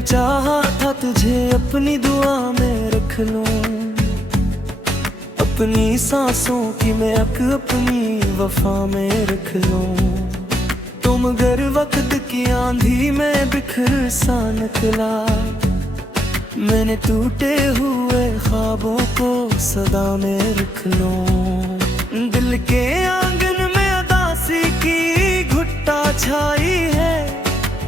मैंने चाहा था तुझे अपनी दुआ में रख लूं, अपनी सांसों की मैं अपनी वफा में रख लूं। तुम गर वक्त की आंधी में बिखर सा निकला, मैंने टूटे हुए ख्वाबों को सदा में रख लूं। दिल के आंगन में उदासी की घुट्टा छाई है,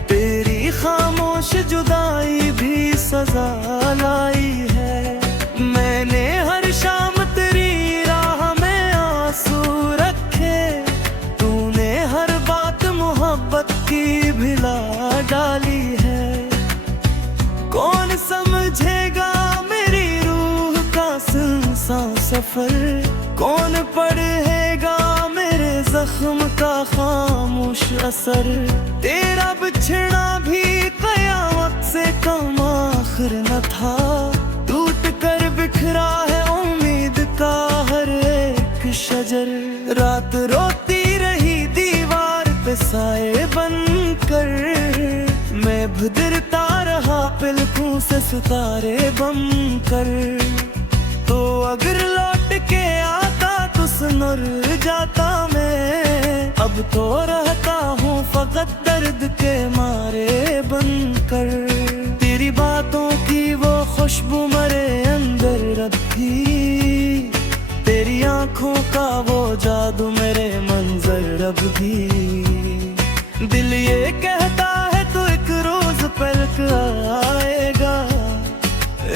तेरी खामोश जुदाई भी सजा लाई है। मैंने हर शाम तेरी राह में आंसू रखे, तूने हर बात मोहब्बत की भिला डाली है। कौन समझेगा मेरी रूह का सुनसान सफर, कौन पढ़ेगा मेरे जख्म का खामोश असर। तेरा बिछड़ा भी कयामत से कम आखिर न था, टूट कर बिखरा है उम्मीद का हर एक शजर। रात रोती रही दीवार पे साए बनकर, मैं भुदरता रहा पलकों से सितारे बम कर। तो अगर लौट के आता तो सुनर जाता मैं, अब तो रहता हूँ फकत दर्द के मारे बनकर। तेरी बातों की वो खुशबू मरे अंदर रखी, तेरी आंखों का वो जादू मेरे मंजर अब भी। दिल ये कहता है तो एक रोज पलक आएगा,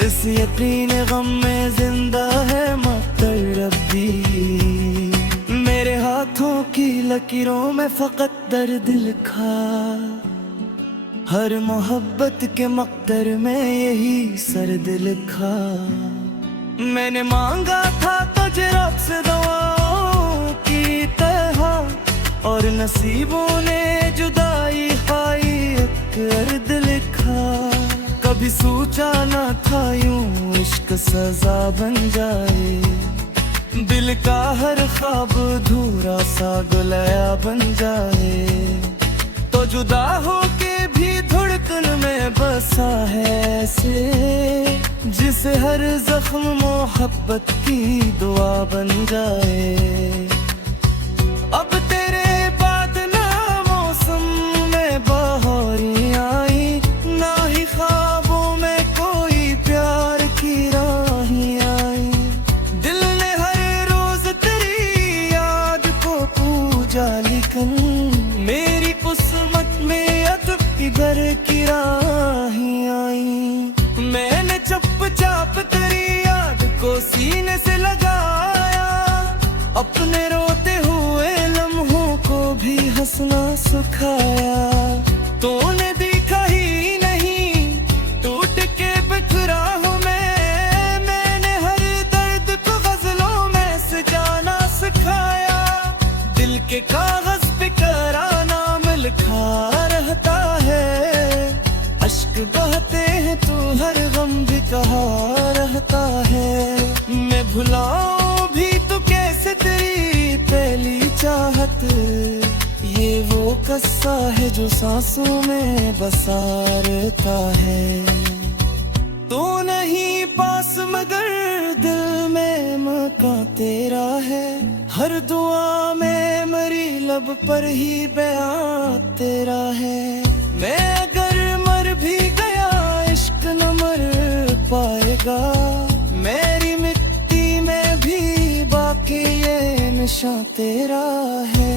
इस यकीन गम में जिंदा है मगर अब भी। मेरे हाथों की लकीरों में फकत दर्द लिखा, हर मोहब्बत के मकदर में यही सर्द लिखा। मैंने मांगा था तुझे रब से दुआओं की तरह, और नसीबों ने जुदाई खाई एक अर्द लिखा। कभी सोचा न था यूं इश्क सजा बन जाए, दिल का हर ख्वाब धूरा सा गुलाया बन जाए। तो जुदा हो के भी धड़कन में बसा है ऐसे, जिसे हर जख्म मोहब्बत की दुआ बन जाए। अब तेरे बाद ना मौसम में बहारी आई, ना ही ख्वाबों में कोई प्यार की राही आई। दिल ने हर रोज तेरी याद को पूजा, लेकिन मेरी किस्मत में अदब की घर की राही आई। मैंने चुपचाप तेरी याद को सीने से लगाया, अपने रोते हुए लम्हों को भी हंसना सिखाया। तूने देखा ही नहीं टूट के बिखरा हूँ मैं, मैंने हर दर्द को गजलों में सजाना सिखाया। दिल के कागज पे तेरा नाम लिखा रहता है, अश्क बहते हैं तू हर गम भी कहा रहता है। मैं भुलाऊं भी तो कैसे तेरी पहली चाहत, ये वो किस्सा है जो सांसों में बसा रहता है। तू नहीं पास मगर दिल में मकान तेरा है, हर दुआ में मरी लब पर ही बयां तेरा है। मैं अगर मर भी गया इश्क न मर पाएगा, मेरी मिट्टी में भी बाकी ये निशान तेरा है।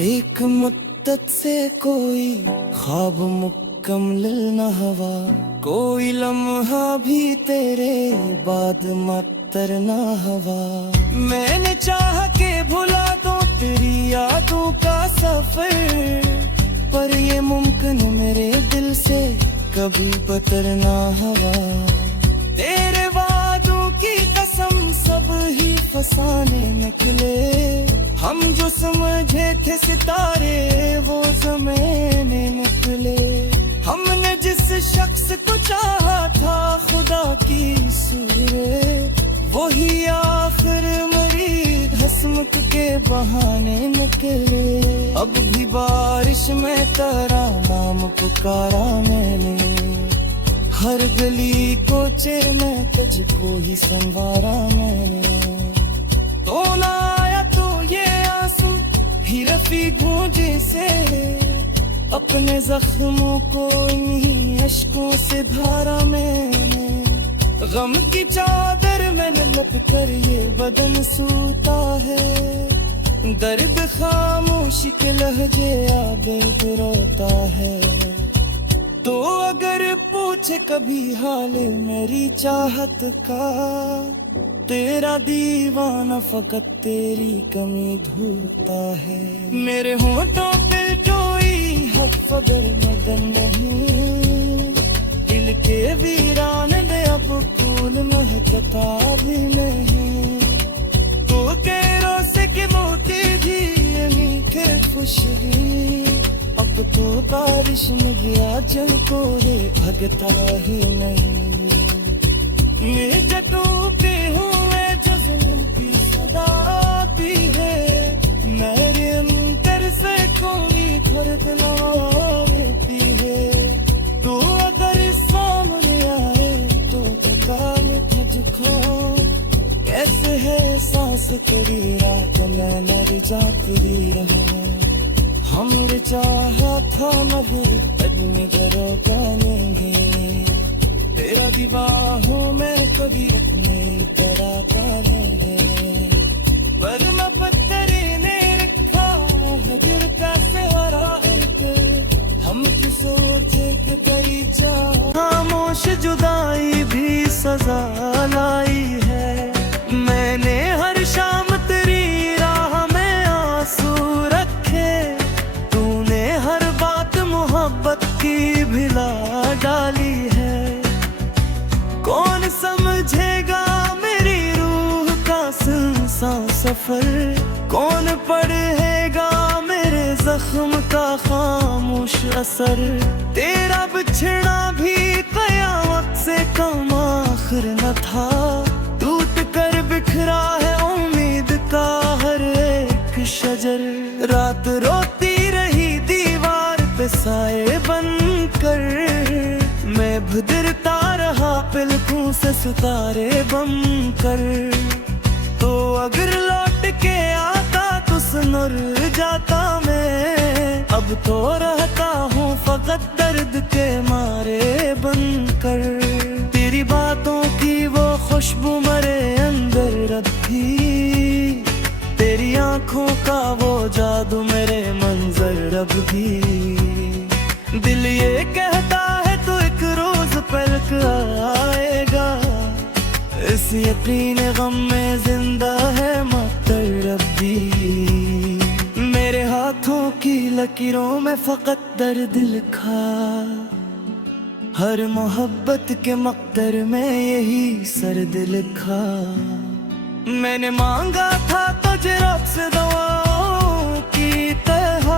एक मुद्दत से कोई ख्वाब मुकम्मल न हवा, कोई लम्हा भी तेरे बाद मतर न हवा। मैंने चाहा के भुला दूं तेरी यादों का सफर, पर ये मुमकिन मेरे दिल से कभी बतर न हवा। तेरे वादों की कसम सब ही फसाने निकले, हम जो समझे थे सितारे वो ज़मीने निकले। हमने जिस शख्स को चाहा था खुदा की सूरत, वही यही आखिर मेरी हसमत के बहाने निकले। अब भी बारिश में तेरा नाम पुकारा मैंने, हर गली कोचे में तुझको ही संवारा मैंने। तो ना आया तो ये आंसू ही रफी गूंजे से, अपने जख्मों को इन्हीं अश्कों से धारा मैंने। गम की चादर मैंने लप कर ये बदन सूता है, दर्द खामोशी के लहजे आबेग रोता है। तो अगर पूछे कभी हाल मेरी चाहत का, तेरा दीवाना फकत तेरी कमी ढूंढता है। मेरे होठों पे कोई हक अगर मदन नहीं, दिल के वीरान में अब फूल महकता भी नहीं। तो केरों से के मोती भी ये मीठे खुशबू, अब तो बारिश में गया जल को रे भगता ही नहीं। मैं जटों पे हूँ मैं जज़्बों की सदा भी है, मेरे अंतर से कोई फर्क ना होती है। तो अगर सामने आए तो काम तुझको, कैसे है सांस तेरी रात में मर जाती रहा। हमने चाहा था मगर कदम करो करेंगे, तेरा विवाहों में कभी रखने तेरा करेंगे। वरना पत्थरी ने रखा हजर का सहारा एक, हम जो सोचे के तेरी चाह खामोश जुदाई भी सजा लाई है। मैंने हर शाम तेरी राह में आंसू रखे, तूने हर बात मोहब्बत की भिला डाली है। कौन समझेगा मेरी रूह का सुनसान सफर, कौन पढ़ेगा मेरे जख्म का खामोश असर। तेरा बिछड़ा भी कयामत से कम आखिर न था, टूट कर बिखरा है उम्मीद का हर एक शजर। रात रोती रही दीवार पे साए बनकर, मैं भुदरता रहा पलकों से सितारे बम कर। तो अगर लौट के आता तो सुनर जाता मैं, अब तो रहता हूँ फकत दर्द के मारे बनकर। तेरी बातों की वो खुशबू मरे अंदर अब भी, तेरी आंखों का वो जादू मेरे मंजर अब भी। दिल ये कहता है तो एक रोज पलक आएगा, इस यकीन गम में जिंदा है मगर अब भी। मेरे हाथों की लकीरों में फकत दर्द लिखा, हर मोहब्बत के मकदर में यही सर्द लिखा। मैंने मांगा था तुझे रब से दुआओं की तरह,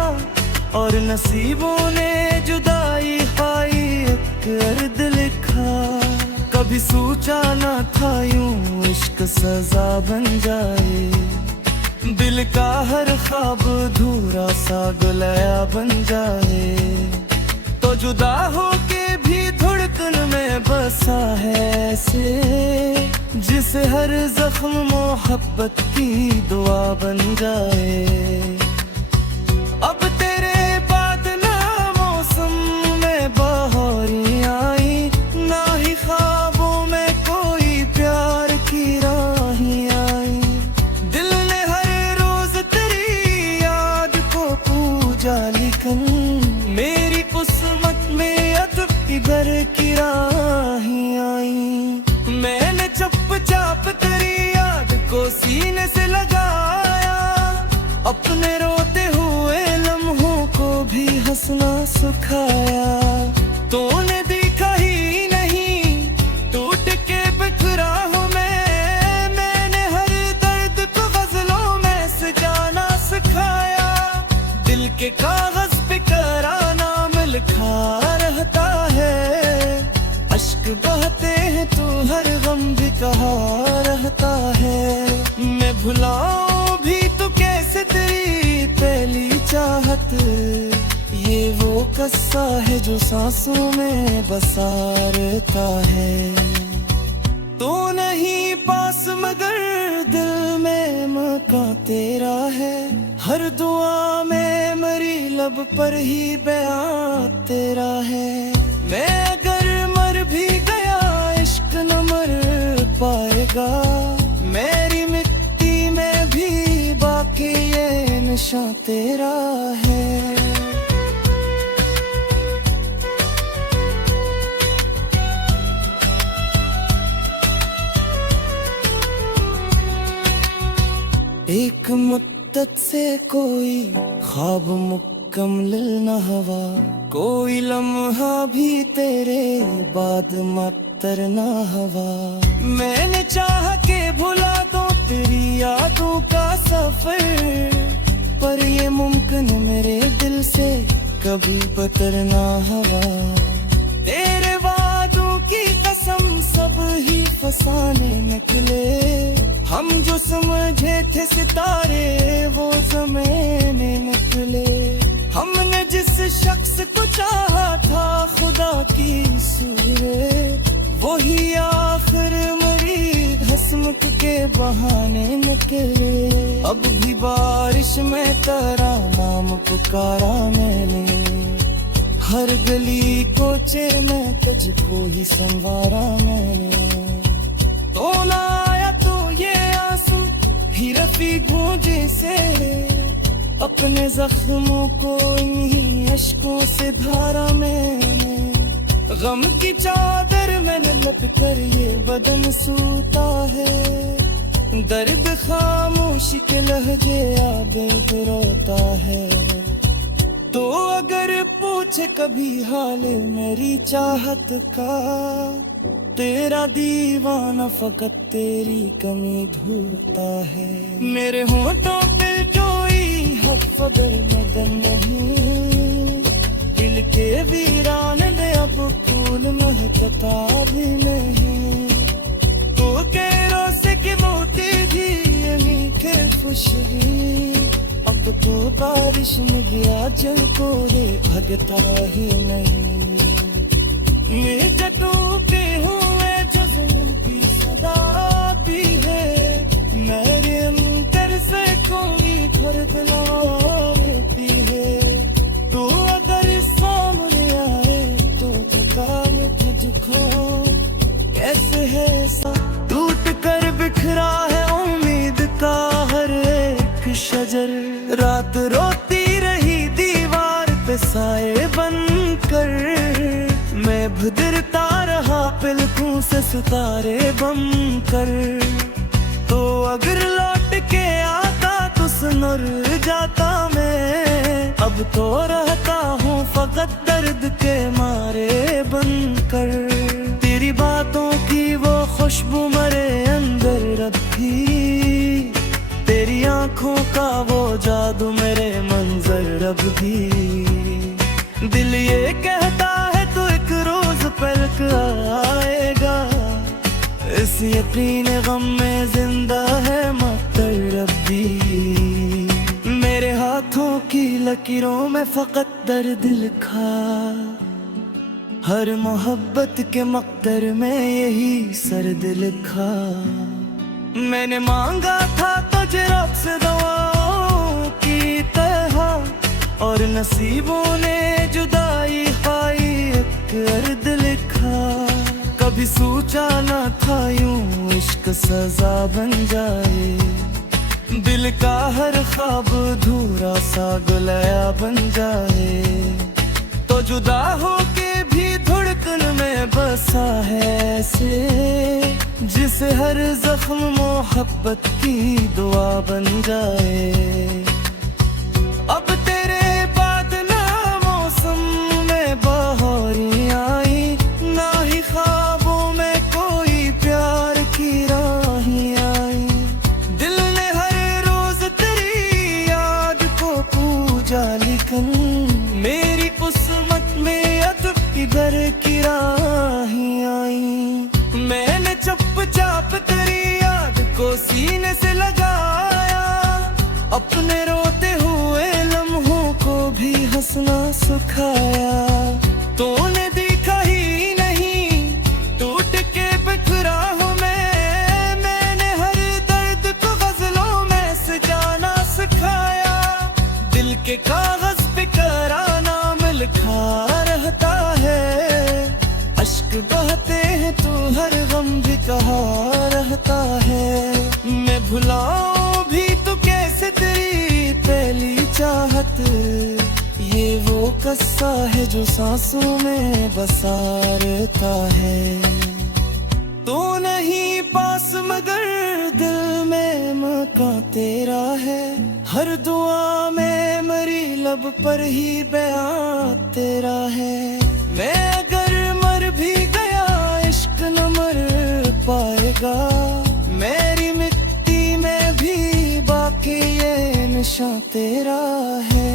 और नसीबों ने जुदाई खाई एक अर्द लिखा। कभी सोचा न था यूं इश्क सजा बन जाए, दिल का हर ख्वाब धूरा सा गुलाया बन जाए। तो जुदा हो के भी धड़कन में बसा है ऐसे, जिसे हर जख्म मोहब्बत की दुआ बन जाए। अब तेरे बाद ना मौसम में बहारें आई, ना ही ख्वाबों में कोई प्यार की राहें आई। दिल ने हर रोज तेरी याद को पूजा, लेकिन मेरी किस्मत में अटक घर की राहें आई। मैंने चुपचाप तेरी याद को सीने से लगाया, अपने रोते हुए लम्हों को भी हंसना सिखाया। तूने देखा ही नहीं टूट के बिखरा हूँ मैंने हर दर्द को गजलों में सजाना सिखाया। दिल के कागज पे तेरा नाम लिखा रहता है, अश्क बहते हैं तो हर गम भी कहा रहता है। भुलाऊं भी तो कैसे तेरी पहली चाहत। ये वो कस्सा है जो सांसों में बसा रहता है। तो नहीं पास मगर दिल में मकान तेरा है। हर दुआ में मरी लब पर ही बयां तेरा है। मैं अगर मर भी गया इश्क न मर पाएगा। मेरी मिट्टी में भी बाकी ये निशान तेरा है। एक मुद्दत से कोई ख्वाब मुकम्मल न हवा। कोई लम्हा भी तेरे बाद मातर न हवा। मैंने चाह के भुला दो तेरी यादों का सफर। पर ये मुमकिन मेरे दिल से कभी बतर ना हवा। तेरे वादों की कसम सब ही फसाने निकले। हम जो समझे थे सितारे वो ज़मीने निकले। हमने जिस शख्स को चाहा था खुदा की सूरत। वही आखिर मरी हसमत के बहाने निकले। अब भी बारिश में तेरा नाम पुकारा मैंने। हर गली कोचे में तुझको ही संवारा मैंने। तो ना आया तो ये आंसू ही रफी गूंजे से। अपने जख्मों को इन्हीं अश्कों से धारा मैंने। गम की चादर मैंने लपेट कर ये बदन सूता है। दर्द खामोशी के लहजे आबे रोता है। तो अगर पूछे कभी हाल मेरी चाहत का। तेरा दीवाना फकत तेरी कमी ढूंढता है। मेरे होठों पे कोई हफ्फगर मदन नहीं। दिल के वीरान में अब फूल महकता भी नहीं। तो कैरों से कि मोती भी ये मीठे खुशबू। अब तो बारिश में गया जल को है भगता ही नहीं। मैं जटूटे हुए जज़्बों की सदा भी है। मेरे अंतर से कोई फर्क ना होती है। तो अगर सामने आए तो काम तुझको कैसे है सा। टूट कर बिखरा है उम्मीद का हर एक शजर। रात रोती रही दीवार पे साए बनकर। मैं भुदरता रहा पलकों से सितारे बम कर। तो अगर लौट के आता तो सुनर जाता मैं। अब तो रहता हूँ फकत दर्द के मारे बनकर। तेरी बातों की वो खुशबू मरे अंदर रखी। तेरी आंखों का वो जादू मेरे मंजर अब भी। दिल ये कहता है तो एक रोज पलक आएगा। इस यकीन गम में जिंदा है मगर अब भी। मेरे हाथों की लकीरों में फकत दर्द लिखा। हर मोहब्बत के मकदर में यही सर्द लिखा। मैंने मांगा था तुझे रब से दवाओं की तरह। और नसीबों ने जुदाई खाई एक अर्द लिखा। कभी सोचा न था यूं इश्क सजा बन जाए। दिल का हर ख्वाब धूरा सा गुलाया बन जाए। तो जुदा हो के भी धड़कन में बसा है ऐसे। जिसे हर जख्म मोहब्बत की दुआ बन जाए। अब तेरे बाद ना मौसम में बहारी आई। ना ही ख्वाबों में कोई प्यार की राही आई। दिल ने हर रोज तेरी याद को पूजा लेकिन। मेरी किस्मत में अब किधर की राही आई। मैंने चुपचाप तेरी याद को सीने से लगा अपने रोते हुए लम्हों को भी हंसना सिखाया। तूने देखा ही नहीं टूट के बिखरा हूँ मैंने हर दर्द को गजलों में सजाना सिखाया। दिल के कागज पे तेरा नाम लिखा रहता है, अश्क बहते हैं तू हर गम भी कहा रहता है। मैं भुलाऊं भी तो कैसे तेरी पहली चाहत, ये वो किस्सा है जो सांसों में बसा रहता है। तू नहीं पास मगर दिल में मकान तेरा है, हर दुआ में मरी लब पर ही बयां तेरा है। मैं अगर मर भी गया इश्क न मर पाएगा, मेरी मिट्टी में भी बाकी ये निशान तेरा है।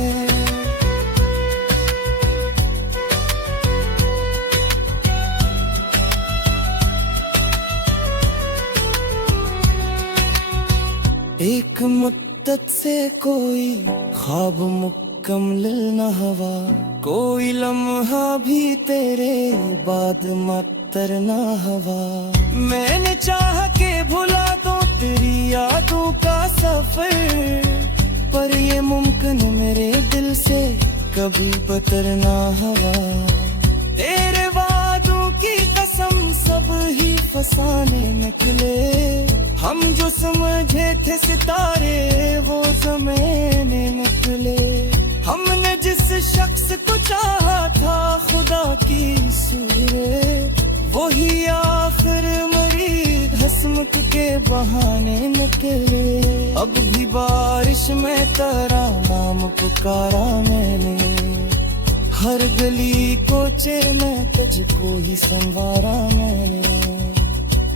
एक मुद्दत से कोई ख्वाब मुकम्मल न हवा, कोई लम्हा भी तेरे बाद मतर न हवा। मैंने चाह के भुला दूं तेरी यादों का सफर, पर ये मुमकिन मेरे दिल से कभी बतर ना हवा। तेरे वादों की कसम सब ही फसाने निकले, हम जो समझे थे सितारे वो ज़मीने निकले। हमने जिस शख्स को चाहा था खुदा की सूरत, वही आखिर मरी हसमत के बहाने निकले। अब भी बारिश में तेरा नाम पुकारा मैंने, हर गली कोचे में तुझको ही संवारा मैंने।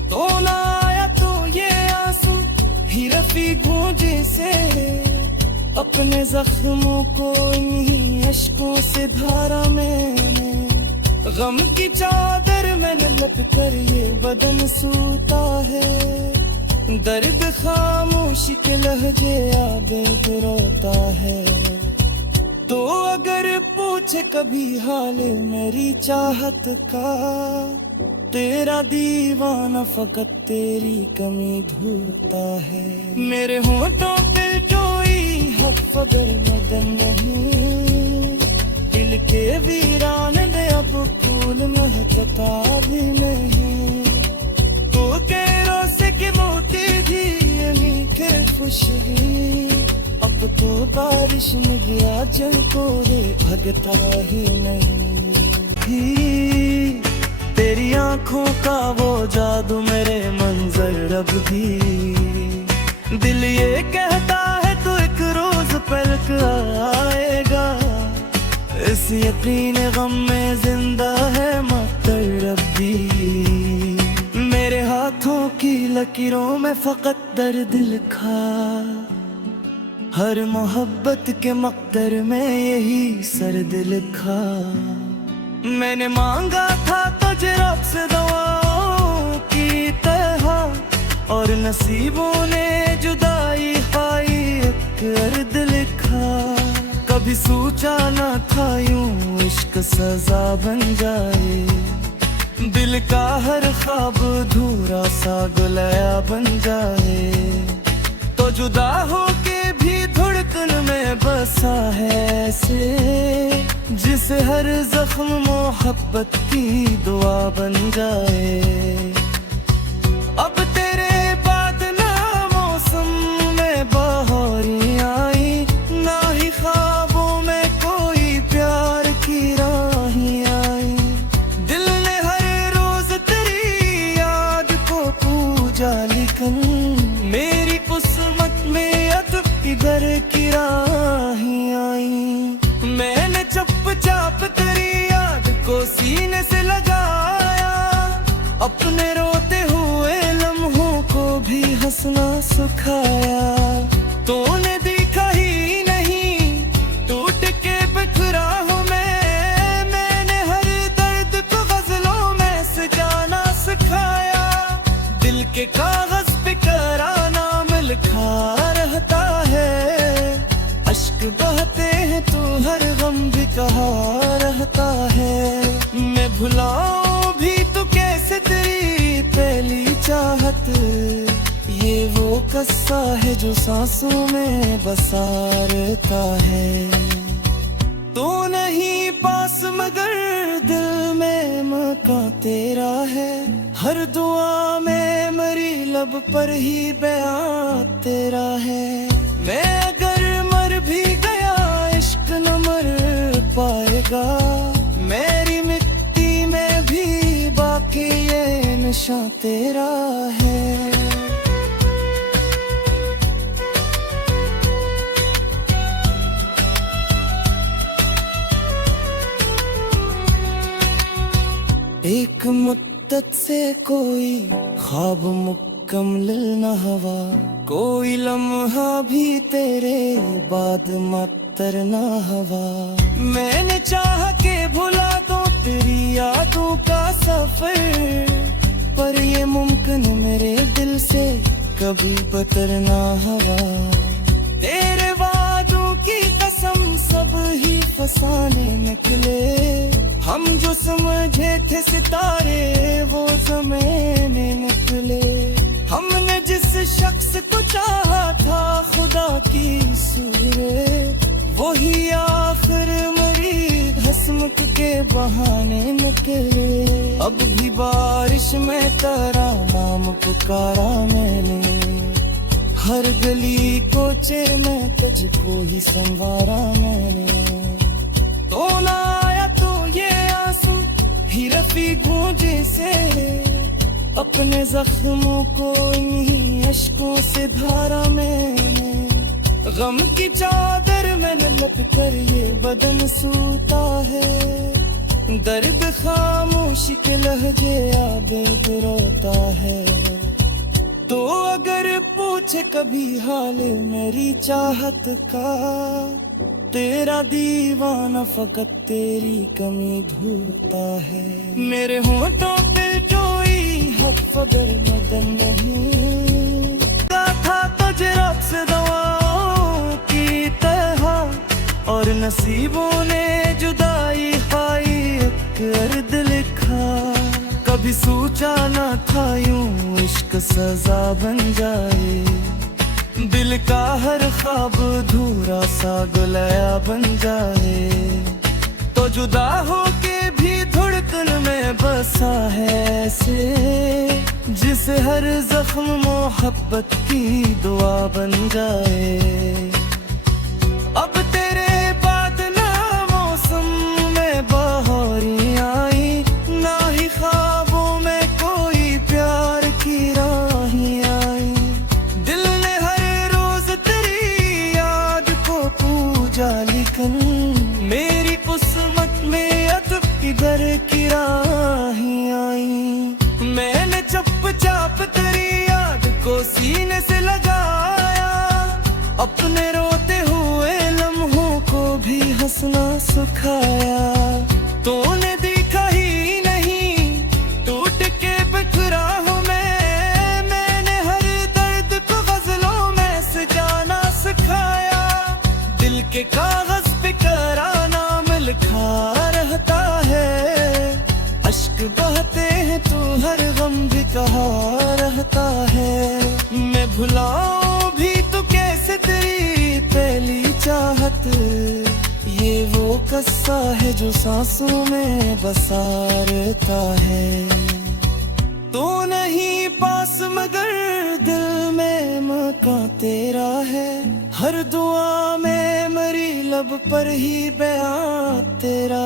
तो ना आया तो ये आंसू ही रफी गूंजे से, अपने जख्मों को इन्हीं अश्कों से धारा मैंने। गम की चादर मैंने लप कर ये बदन सूता है, दर्द खामोशी के लहजे आबेद रोता है। तो अगर पूछे कभी हाल मेरी चाहत का, तेरा दीवाना फकत तेरी कमी ढूंढता है। मेरे होठों पे कोई हक फगर मदन नहीं, दिल के वीरान ने अब फूल महकता भी नहीं। तो कह रोसे के मोती थी ये मीठे खुशबू, अब तो बारिश में गया जल को रे भगता ही नहीं। तेरी आंखों का वो जादू मेरे मंजर अब भी, दिल ये कहता है तो एक रोज पलक आएगा। इस यकीन गम में जिंदा है मक्तर अब भी, मेरे हाथों की लकीरों में फकत दर्द लिखा। हर मोहब्बत के मक्तर में यही सर्द लिखा। मैंने मांगा था तुझे रब से दुआओं की तरह, और नसीबों ने जुदाई खाई एक अर्द लिखा। कभी सोचा न था यूं इश्क सजा बन जाए, दिल का हर ख्वाब धूरा सा गुलाया बन जाए। तो जुदा हो के भी धड़कन में बसा है ऐसे, जिसे हर जख्म मोहब्बत की दुआ बन जाए। अब तेरे बाद ना मौसम में बहारी आई, ना ही ख्वाबों में कोई प्यार की राही आई। दिल ने हर रोज तेरी याद को पूजा, लेकिन मेरी किस्मत में अब इधर की राही आई। मैंने चुपचाप तेरी याद को सीने से लगाया, अपने रोते हुए लम्हों को भी हंसना सिखाया। तूने देखा ही नहीं टूट के बिखरा हूँ मैंने हर दर्द को गजलों में सजाना सिखाया। दिल के कागज पे तेरा नाम लिखा रहता है, कहा रहता है। मैं भुलाऊं भी तो कैसे तेरी पहली चाहत, ये वो किस्सा है जो सांसों में बसा रहता है। तो नहीं पास मगर दिल में मकान तेरा है, हर दुआ में मरी लब पर ही बयां तेरा है। मैं अगर मर भी गया इश्क न मर पाएगा, मेरी मिट्टी में भी बाकी ये नशा तेरा है। एक मुद्दत से कोई ख्वाब मुकम्मल न हवा, कोई लम्हा भी तेरे बाद मातर न हवा। मैंने चाह के भुला दूं तेरी यादों का सफर, पर ये मुमकिन मेरे दिल से कभी बतर ना हवा। तेरे वादों की कसम सब ही फसाने निकले, हम जो समझे थे सितारे वो ज़मीने निकले। हमने जिस शख्स को चाहा था खुदा की सूरत, वही आखिर मरी हसमत के बहाने निकले। अब भी बारिश में तेरा नाम पुकारा मैंने, हर गली कोचे में तुझको ही संवारा मैंने। तो ना आया तो ये आंसू ही रफी गूंजे से, अपने जख्मों को इन्हीं अश्कों से धारा मैंने। गम की चादर में लपट कर ये बदन सूता है, दर्द खामोशी के लहजे आबेद रोता है। तो अगर पूछे कभी हाल मेरी चाहत का, तेरा दीवाना फकत तेरी कमी ढूंढता है। मेरे होंठों पे कोई हक फगर मदन नहीं, था तुझे रक्स दवाओं की तरह, और नसीबों ने जुदाई खाई एक अर्द लिखा। कभी सोचा ना था यूं इश्क सजा बन जाए, दिल का हर ख्वाब धूरा सा गुलाया बन जाए। तो जुदा हो के भी धड़कन में बसा है ऐसे, जिसे हर जख्म मोहब्बत की दुआ बन जाए। अब तेरे बाद ना मौसम में बहारी आई, ना ही ख्वाबों में कोई प्यार की राही आई। दिल ने हर रोज तेरी याद को पूजा, लेकिन मेरी किस्मत में अब किधर की राही आई। मैंने चुपचाप तेरी याद को सीने से लगाया, अपने रोते हुए लम्हों को भी हंसना सिखाया। तूने देखा ही नहीं टूट के बिखरा हूँ मैंने हर दर्द को गजलों में सजाना सिखाया। दिल के कागज पे तेरा नाम लिखा रहता है, अश्क बहते हैं तो हर गम भी कहा रहता है। मैं भुलाऊं भी तो कैसे तेरी पहली चाहत, ये वो किस्सा है जो सांसों में बसा रहता है। तो नहीं पास मगर दिल में मकान तेरा है, हर दुआ में मरी लब पर ही बयां तेरा